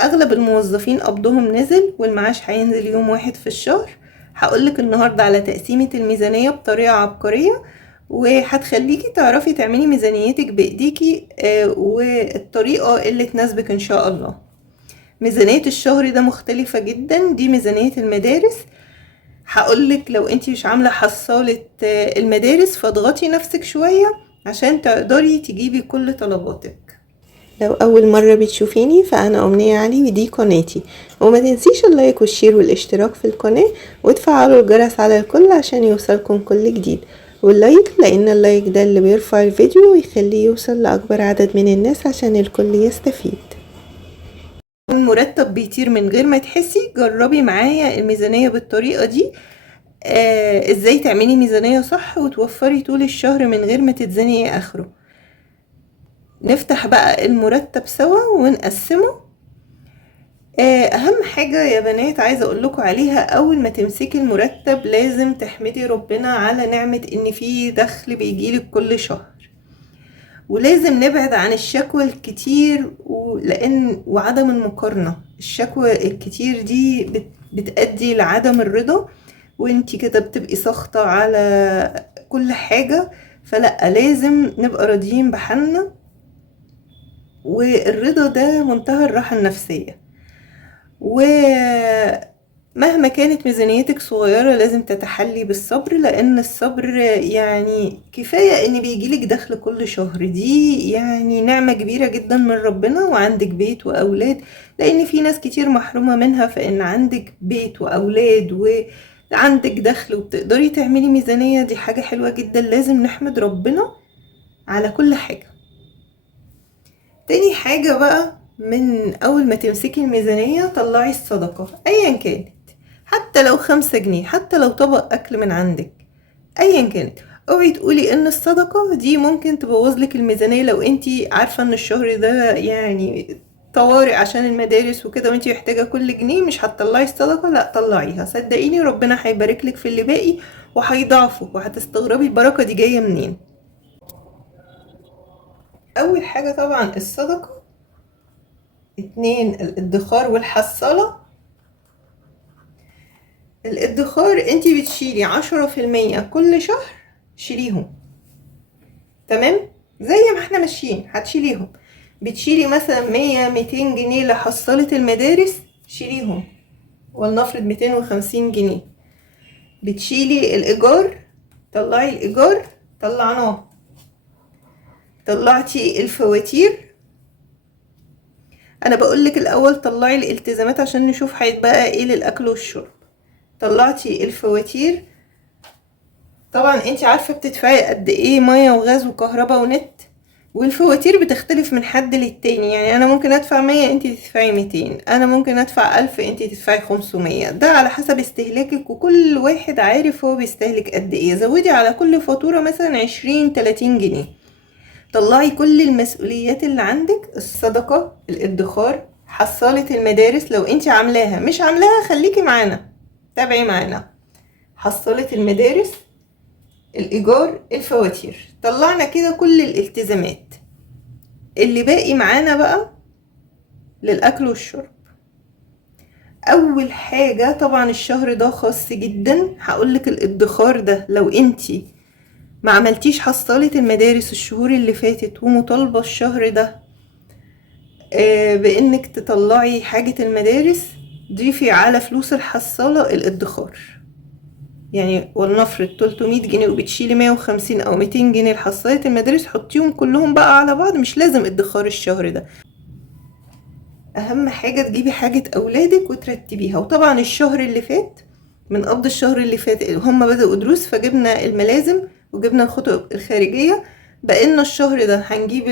اغلب الموظفين قبضهم نزل والمعاش هينزل يوم 1 في الشهر. هقولك النهاردة على تقسيمة الميزانية بطريقة عبقرية، وهتخليكي تعرفي تعملي ميزانيتك بايديكي والطريقة اللي تناسبك ان شاء الله. ميزانية الشهر ده مختلفة جدا، دي ميزانية المدارس. هقولك لو انتي مش عاملة حصالة المدارس فاضغطي نفسك شوية عشان تقدري تجيبي كل طلباتك. لو اول مرة بتشوفيني فانا امنية علي ودي قناتي، وما تنسيش اللايك والشير والاشتراك في القناة وتفعلوا الجرس على الكل عشان يوصلكم كل جديد. واللايك لان اللايك ده اللي بيرفع الفيديو ويخليه يوصل لاكبر عدد من الناس عشان الكل يستفيد. المرتب بيطير من غير ما تحسي، جربي معايا الميزانية بالطريقة دي. ازاي تعملي ميزانية صح وتوفري طول الشهر من غير ما تتزنقي اخره. نفتح بقى المرتب سوا ونقسمه. اهم حاجة يا بنات عايزة اقول لكم عليها، اول ما تمسكي المرتب لازم تحمدي ربنا على نعمة ان في دخل بيجيلك كل شهر، ولازم نبعد عن الشكوى الكتير وعدم المقارنة. الشكوى الكتير دي بتأدي لعدم الرضا، وانتي كده بتبقي ساخطة على كل حاجة. فلا، لازم نبقى راضيين بحالنا، والرضا ده منتهى الراحة النفسية. ومهما كانت ميزانيتك صغيرة لازم تتحلي بالصبر، لان الصبر يعني كفاية ان بيجيلك دخل كل شهر، دي يعني نعمة كبيرة جدا من ربنا. وعندك بيت واولاد، لان في ناس كتير محرومة منها، فان عندك بيت واولاد وعندك دخل وبتقدري تعملي ميزانية، دي حاجة حلوة جدا. لازم نحمد ربنا على كل حاجة. تاني حاجة بقى، من اول ما تمسكي الميزانية طلعي الصدقة ايا كانت، حتى لو 5 جنيه، حتى لو طبق اكل من عندك، ايا كانت. اوعي تقولي ان الصدقة دي ممكن تبوظلك الميزانية. لو انتي عارفة ان الشهر ده يعني طوارئ عشان المدارس وكده وانتي محتاجة كل جنيه، مش هتطلعي الصدقة، لا طلعيها، صدقيني ربنا هيباركلك في اللي باقي وهيضاعفه، وهتستغربي البركة دي جاية منين. اول حاجة طبعا الصدقة. 2 الادخار والحصالة. الادخار انتي بتشيلي 10% كل شهر، شيليهم. تمام، زي ما احنا ماشيين هتشيليهم. بتشيلي مثلا 100-200 جنيه لحصالة المدارس، شيليهم، ولنفرض 250 جنيه. بتشيلي الإيجار، طلعي الإيجار، طلعناه. طلعتي الفواتير. أنا بقولك الأول طلعي الالتزامات عشان نشوف هيتبقى ايه للأكل والشرب. طلعتي الفواتير، طبعا انت عارفة بتدفعي قد ايه مية وغاز وكهرباء ونت، والفواتير بتختلف من حد للتاني. يعني انا ممكن ادفع 100 انت تدفعي 200، انا ممكن ادفع 1000 انت تدفعي 500، ده على حسب استهلاكك، وكل واحد عارف هو بيستهلك قد ايه. زودي على كل فاتورة مثلا 20-30 جنيه. طلعي كل المسؤوليات اللي عندك، الصدقة، الادخار، حصالة المدارس لو انت عاملاها، مش عاملاها خليكي معانا، تابعي معانا. حصالة المدارس، الإيجار، الفواتير، طلعنا كده كل الالتزامات. اللي باقي معانا بقى للأكل والشرب. أول حاجة طبعا الشهر ده خاص جدا، هقولك الادخار ده لو انتي ما عملتيش حصالة المدارس الشهور اللي فاتت ومطالبة الشهر ده بانك تطلعي حاجة المدارس، ضيفي على فلوس الحصالة الادخار. يعني ولنفرض 300 جنيه وبتشيلي 150 او 200 جنيه لحصاية المدارس، حطيهم كلهم بقى على بعض، مش لازم ادخار الشهر ده. اهم حاجة تجيبي حاجة اولادك وترتبيها. وطبعا الشهر اللي فات، من قبض الشهر اللي فات هم بدأوا دروس، فجبنا الملازم وجبنا الخطب الخارجية. بقينا الشهر ده هنجيب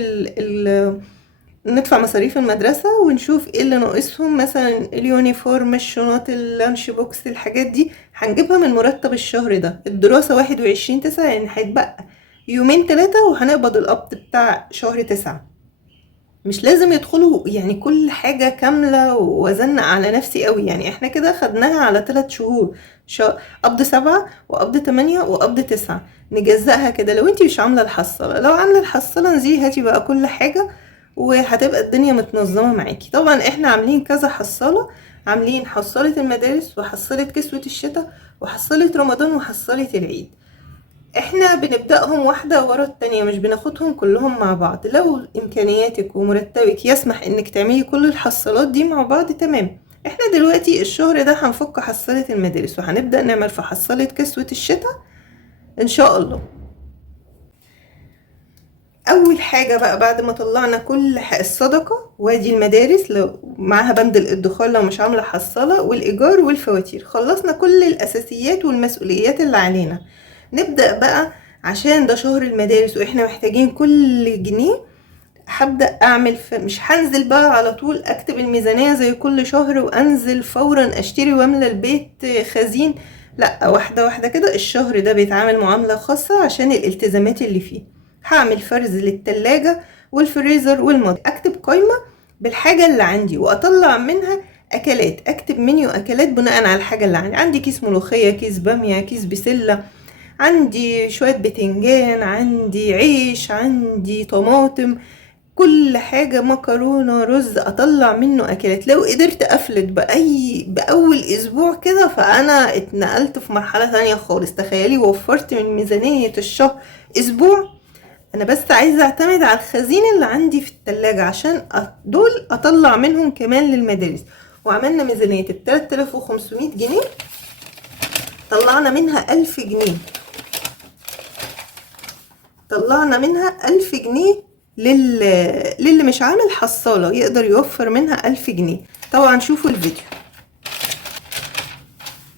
ندفع مصاريف المدرسة ونشوف ايه اللي ناقصهم، مثلا اليونيفورم، الشنط، اللانش بوكس، الحاجات دي هنجيبها من مرتب الشهر ده. الدراسة 21/9، يعني هيتبقى 2-3 وهنقبض القبض بتاع شهر 9. مش لازم يدخلوا يعني كل حاجة كاملة ووزنق على نفسي قوي، يعني احنا كده خدناها على 3 شهور، قبض 7 وقبض 8 وقبض 9، نجزأها كده. لو انتي مش عاملة الحصالة، لو عاملة الحصالة انزلي هاتي بقى كل حاجة وهتبقى الدنيا متنظمة معاكي. طبعا احنا عاملين كذا حصالة، عاملين حصالة المدارس وحصالة كسوة الشتاء وحصالة رمضان وحصالة العيد. احنا بنبدأهم واحدة ورا التانية، مش بناخدهم كلهم مع بعض. لو امكانياتك ومرتبك يسمح انك تعملي كل الحصالات دي مع بعض تمام. احنا دلوقتي الشهر ده هنفك حصالة المدارس وهنبدأ نعمل في حصالة كسوة الشتاء ان شاء الله. اول حاجة بقى بعد ما طلعنا كل الصدقة وادي المدارس لو معاها بند الادخار لو مش عاملة حصالة والايجار والفواتير، خلصنا كل الاساسيات والمسؤوليات اللي علينا. نبدأ بقى عشان ده شهر المدارس واحنا محتاجين كل جنيه. هبدأ اعمل مش هنزل بقى على طول اكتب الميزانية زي كل شهر وانزل فورا اشتري واملى البيت خزين، لا، واحدة واحدة كده. الشهر ده بيتعامل معاملة خاصة عشان الالتزامات اللي فيه. هعمل فرز للتلاجة والفريزر والمطبخ، اكتب قائمة بالحاجة اللي عندي واطلع منها اكلات، اكتب منيو اكلات بناء على الحاجة اللي عندي كيس ملوخية، كيس بامية، كيس بسلة، عندي شوية بتنجان، عندي عيش، عندي طماطم، كل حاجة، مكرونة، رز، اطلع منه اكلات. لو قدرت افلت باول اسبوع كده فانا اتنقلت في مرحلة ثانية خالص. تخيلي وفرت من ميزانية الشهر اسبوع. انا بس عايزة اعتمد على الخزين اللي عندي في التلاجة عشان دول اطلع منهم كمان للمدارس. وعملنا ميزانية 3500 جنيه، طلعنا منها 1000 جنيه، طلعنا منها 1000 جنيه للي مش عامل حصالة يقدر يوفر منها 1000 جنيه. طبعا شوفوا الفيديو.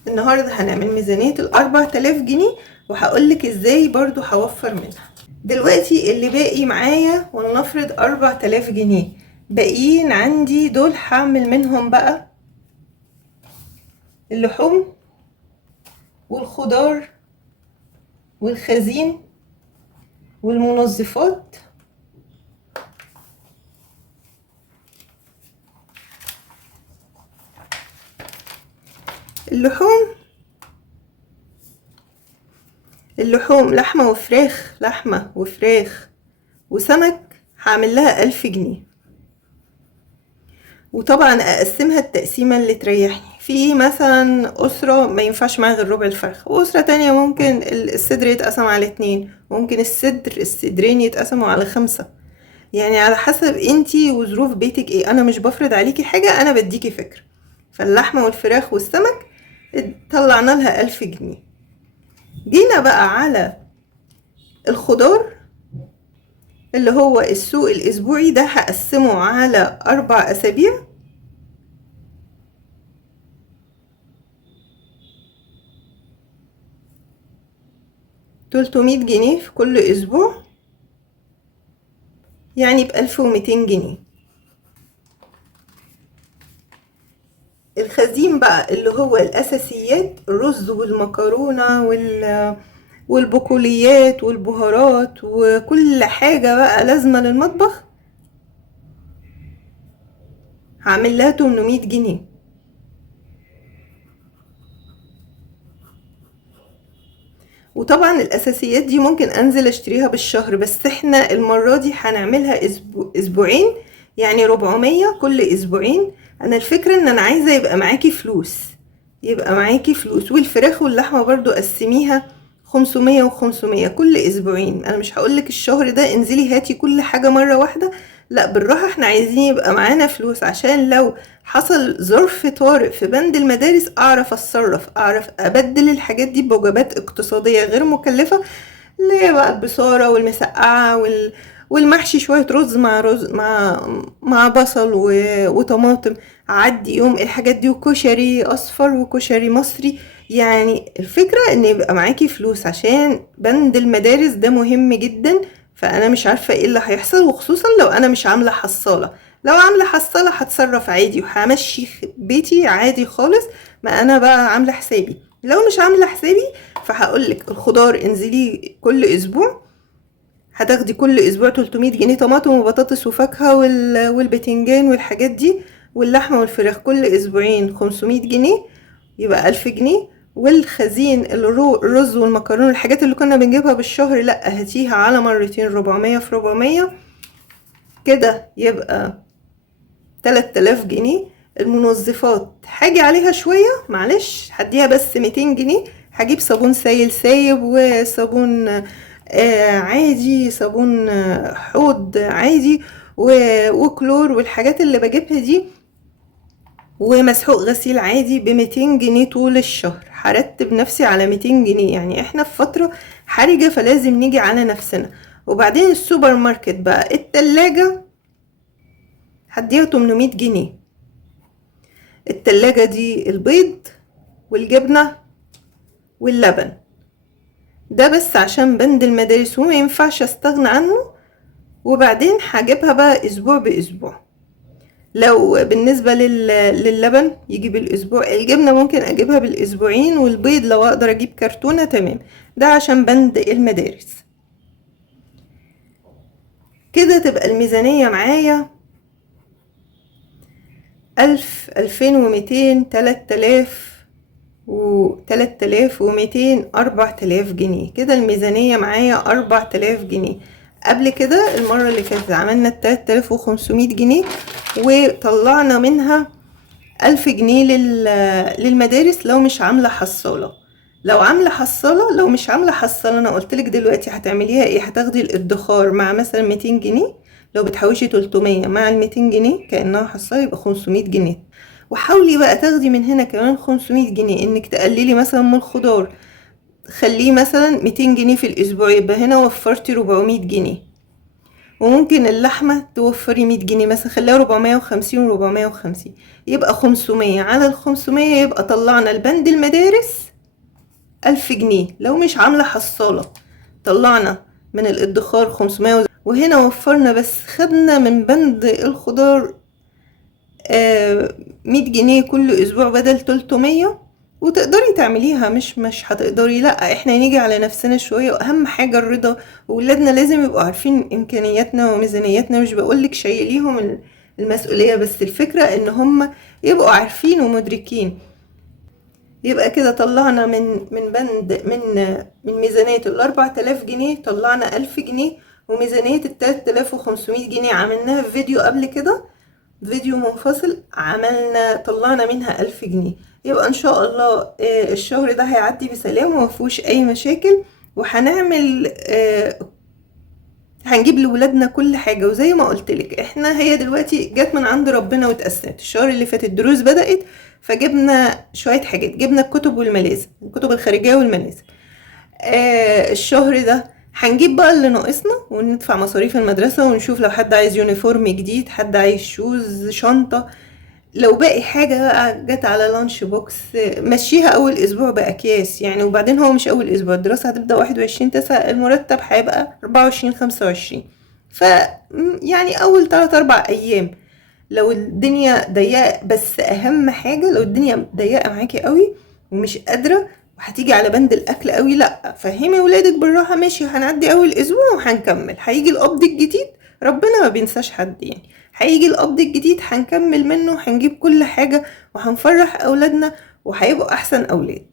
النهاردة هنعمل ميزانية 4000 جنيه وهقولك ازاي برضو هوفر منها. دلوقتي اللي باقي معايا ولنفرض 4000 جنيه باقيين عندي، دول هعمل منهم بقى اللحوم والخضار والخزين والمنظفات اللحوم لحمة وفراخ، لحمة وفراخ وسمك، هعمل لها 1000 جنيه. وطبعا اقسمها التقسيمة اللي تريحني. في مثلا اسرة ما ينفعش معاها غير ربع الفرخ، واسرة تانية ممكن الصدر يتقسم على 2، ممكن الصدرين يتقسموا على 5. يعني على حسب انتي وظروف بيتك ايه. انا مش بفرض عليكي حاجة، انا بديكي فكرة. فاللحمة والفراخ والسمك طلعنا لها 1000 جنيه. جينا بقى على الخضار اللي هو السوق الاسبوعي ده، هقسمه على 4 اسابيع. $300 جنيه في كل اسبوع، يعني ب1200 جنيه. الخزين بقى اللي هو الاساسيات، الرز والمكرونة والبقوليات والبهارات وكل حاجة بقى لازمة للمطبخ، هعمل لها 800 جنيه. وطبعا الاساسيات دي ممكن انزل اشتريها بالشهر، بس احنا المرة دي هنعملها اسبوعين، يعني 400 كل اسبوعين. انا الفكرة ان انا عايزة يبقى معاكي فلوس، يبقى معاكي فلوس. والفراخ واللحمة برضو قسميها 500 و500 كل اسبوعين. انا مش هقولك الشهر ده انزلي هاتي كل حاجة مرة واحدة، لا، بالراحة. احنا عايزين يبقى معانا فلوس عشان لو حصل ظرف طارئ في بند المدارس اعرف اتصرف، اعرف ابدل الحاجات دي بوجبات اقتصادية غير مكلفة، اللي هي بقى البصارة والمسقعة والمحشي، شوية رز مع بصل وطماطم، عدي يوم الحاجات دي، وكشري اصفر وكشري مصري. يعني الفكرة ان يبقى معاكي فلوس عشان بند المدارس ده مهم جدا. فانا مش عارفة ايه اللي هيحصل، وخصوصا لو انا مش عاملة حصالة. لو عاملة حصالة هتصرف عادي وهمشي بيتي عادي خالص، ما انا بقى عاملة حسابي. لو مش عاملة حسابي فهقولك الخضار انزلي كل اسبوع، هتاخدي كل اسبوع 300 جنيه طماطم وبطاطس وفاكهة والبتنجان والحاجات دي. واللحمة والفراخ كل اسبوعين 500 جنيه، يبقى 1000 جنيه. والخزين الرز والمكرونة، الحاجات اللي كنا بنجيبها بالشهر، لا، هاتيها على مرتين، 400 في 400 كده يبقى 3000 جنيه. المنظفات هاجي عليها شوية، معلش هديها بس 200 جنيه. هجيب صابون سائل سايب، وصابون عادي، صابون حوض عادي، وكلور والحاجات اللي بجيبها دي، ومسحوق غسيل عادي ب200 جنيه طول الشهر. هرتب نفسي على 200 جنيه، يعني احنا في فترة حرجة فلازم نيجي على نفسنا. وبعدين السوبر ماركت بقى، التلاجة هديها 800 جنيه. التلاجة دي البيض والجبنة واللبن، ده بس عشان بند المدارس وما ينفعش استغنى عنه. وبعدين هجيبها بقى اسبوع باسبوع. لو بالنسبة للبن يجي بالاسبوع، الجبنة ممكن اجيبها بالاسبوعين، والبيض لو اقدر اجيب كرتونة تمام، ده عشان بند المدارس. كده تبقى الميزانية معايا 1000، 2200، 3000 و3200، 4000 جنيه. كده الميزانية معايا 4000 جنيه. قبل كده المرة اللي فاتت عملنا 3500 جنيه، وطلعنا منها 1000 جنيه للمدارس لو مش عاملة حصالة. لو عاملة حصالة، لو مش عاملة حصالة انا قلتلك دلوقتي هتعمليها ايه. هتاخدي الادخار مع مثلا 200 جنيه، لو بتحوشي 300 مع 200 جنيه كأنها حصالة يبقى 500 جنيه. وحاولي بقى تاخدي من هنا كمان 500 جنيه انك تقللي مثلا من الخضار، خليه مثلا 200 جنيه في الاسبوع، يبقى هنا وفرتي 400 جنيه. وممكن اللحمة توفري 100 جنيه مثلا، خليها 450 و450، يبقى 500 على 500، يبقى طلعنا البند المدارس 1000 جنيه لو مش عاملة حصالة. طلعنا من الادخار 500، وهنا وفرنا بس خدنا من بند الخضار 100 جنيه كل اسبوع بدل 300. وتقدري تعمليها، مش هتقدري لا، احنا نيجي على نفسنا شوية، واهم حاجة الرضا. وولادنا لازم يبقوا عارفين امكانياتنا وميزانياتنا، مش بقولك شايليهم المسؤولية، بس الفكرة ان هم يبقوا عارفين ومدركين. يبقى كده طلعنا من بند من ميزانية 4000 جنيه طلعنا 1000 جنيه، وميزانية 3500 جنيه عملناها في فيديو قبل كده، فيديو منفصل، طلعنا منها 1000 جنيه. يبقى ان شاء الله الشهر ده هيعدي بسلام ومفيهوش اي مشاكل، وهنعمل هنجيب لولادنا كل حاجة. وزي ما قلتلك احنا هي دلوقتي جت من عند ربنا واتقسمت. الشهر اللي فات الدروس بدأت، فجبنا شوية حاجات، جبنا الكتب والملازم، الكتب الخارجية والملازم. الشهر ده هنجيب بقى اللي ناقصنا، وندفع مصاريف المدرسة، ونشوف لو حد عايز يونيفورم جديد، حد عايز شوز، شنطة. لو باقي حاجة بقى جت على لانش بوكس، مشيها اول اسبوع باكياس يعني. وبعدين هو مش اول اسبوع، الدراسة هتبدأ 21/9، المرتب هيبقى 24/25. يعني اول 3-4 ايام لو الدنيا ضيقة. بس اهم حاجة لو الدنيا ضيقة معاكي قوي ومش قادرة وهتيجي على بند الاكل قوي، لا، فهمي ولادك بالراحة، ماشي هنعدي اول اسبوع وهنكمل. هيجي القبض الجديد، ربنا ما بينساش حد يعني، هيجي القبض الجديد هنكمل منه، هنجيب كل حاجة وهنفرح اولادنا وهيبقوا احسن اولاد.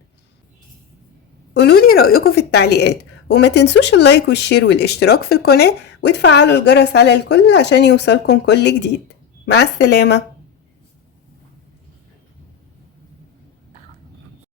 قولولي رأيكم في التعليقات، وما تنسوش اللايك والشير والاشتراك في القناة، وتفعلوا الجرس على الكل عشان يوصلكم كل جديد. مع السلامة.